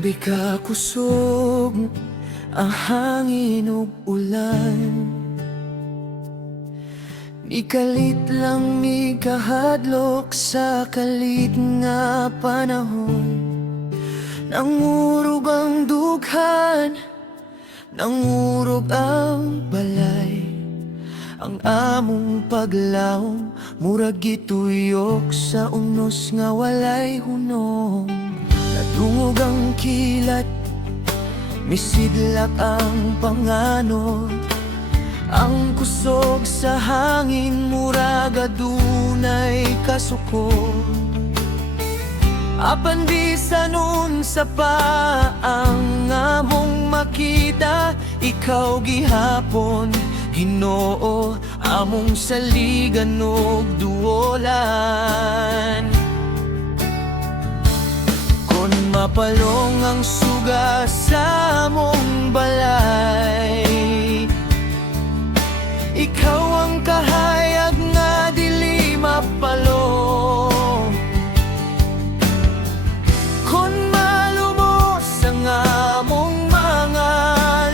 Grabe ka kusog ang hangin ug ulan. Ikalit lang mi kahadlok sa kalit nga panahon. Nangurog ang dughan, nangurog ang balay. Ang among paglawom murag gituyok sa unos nga walay hunong. Nadungog ang kilat, misidlak ang panganod. Ang kusog sa hangin murag adunay kasukod. Apan bisan unsa pa ang among makita, ikaw gihapon Ginoo among saligan ug duolan. Kon mapalong ang suga sa among balay, ikaw ang kahayag nga dili mapalong. Kon malumos ang among mga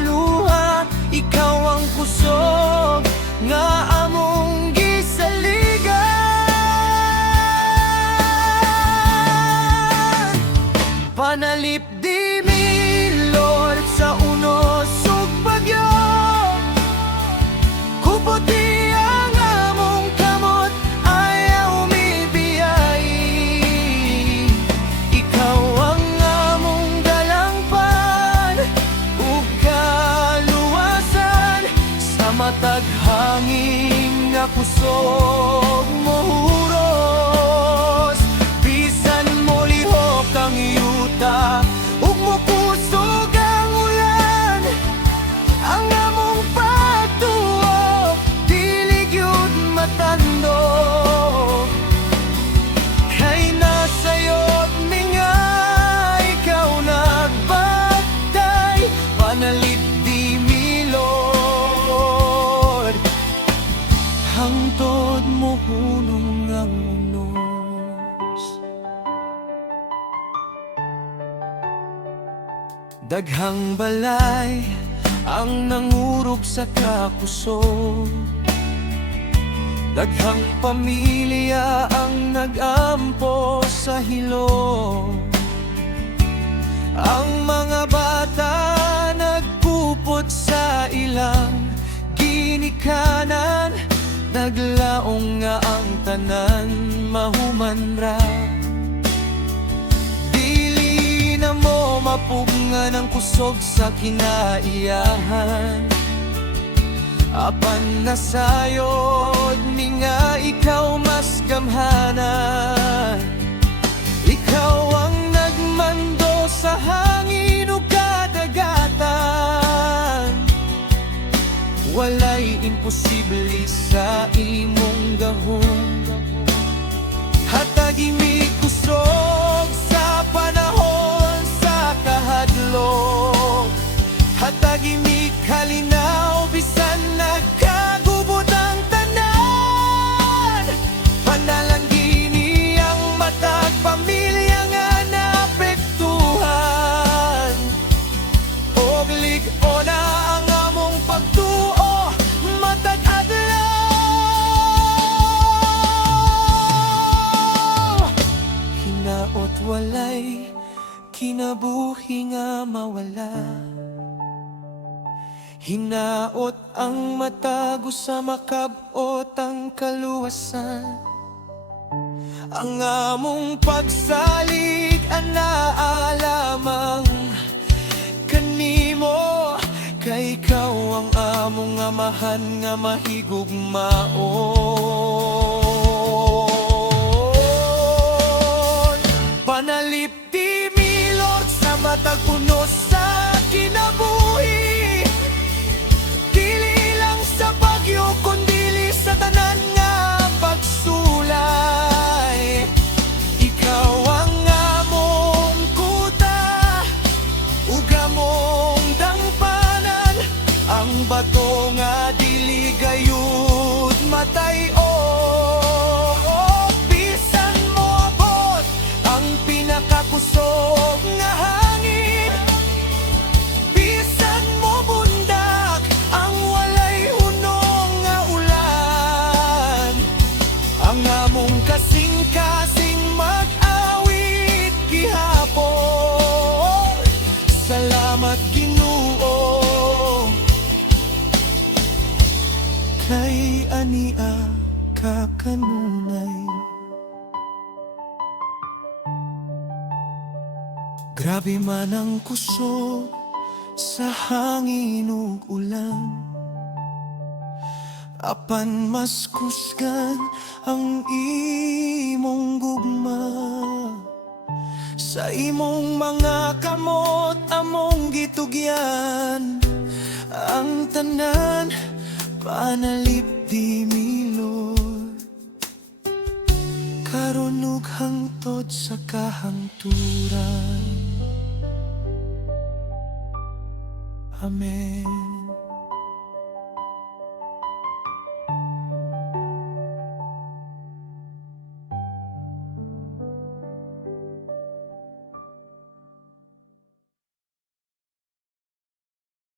luha, ikaw ang kusog nga among gisaligan. Panalip di mi Lord sa unos ug bagyo, kuputi ang among kamot, ayaw umibiyay. Ikaw ang among dalangpan ug kaluwasan, sa matag hangin nga kusog mohuros. Bisan molihok ang yuta ug mokusog ang ulan, ang among pagtuo dili gyud matandog. Kay nasayod mi nga ikaw nagbantay, panalip di mi Lord, hangtod mohunong ang unos. Daghang balay ang nangurog sa kakusog, daghang pamilya ang nag-ampo sa hilom. Ang mga bata nagpupot sa ilang ginikanan, naglaong nga ang tanan mahuman ra. Dili na mo mapugngan ang kusog sa kinaiyahan. Apan nasayod mi nga ikaw mas gamhanan. Ikaw ang nagmando sa hangin ug kadagatan. Walay imposible sa imong gahom. Hatagi mi kusog sa panahon sa kahadlok. Hatagi mi kalinaw bisan nagkagubot ang tanan. Panalangini ang matag pamilya nga naapektuhan. Og lig-o na ang among pagtuo matag adlaw. Hinaot walay kinabuhi nga mawala. Hinaot ang matago sa makabot ang kaluwasan. Ang among pagsalig anaalamang kanimo, kay ikaw ang among amahan nga mahigugmaon. Panalip di mi Lord sa matag unos sa kinabuhi, dili lang sa bagyo kundili sa tanan nga pagsulay. Ikaw ang among kuta ug among dangpanan, ang bato nga dili gayud matay-o. Bisan mo abot ang pinakakusog nga hangin, ania kakanunay. Grabe man ang kusog sa hangin ug ulan, apan mas kusgan ang imong gugma. Sa imong mga kamot among gitugyan, ang tanan panalip di milor, karon ug hangtod sa kahangturan. Amen.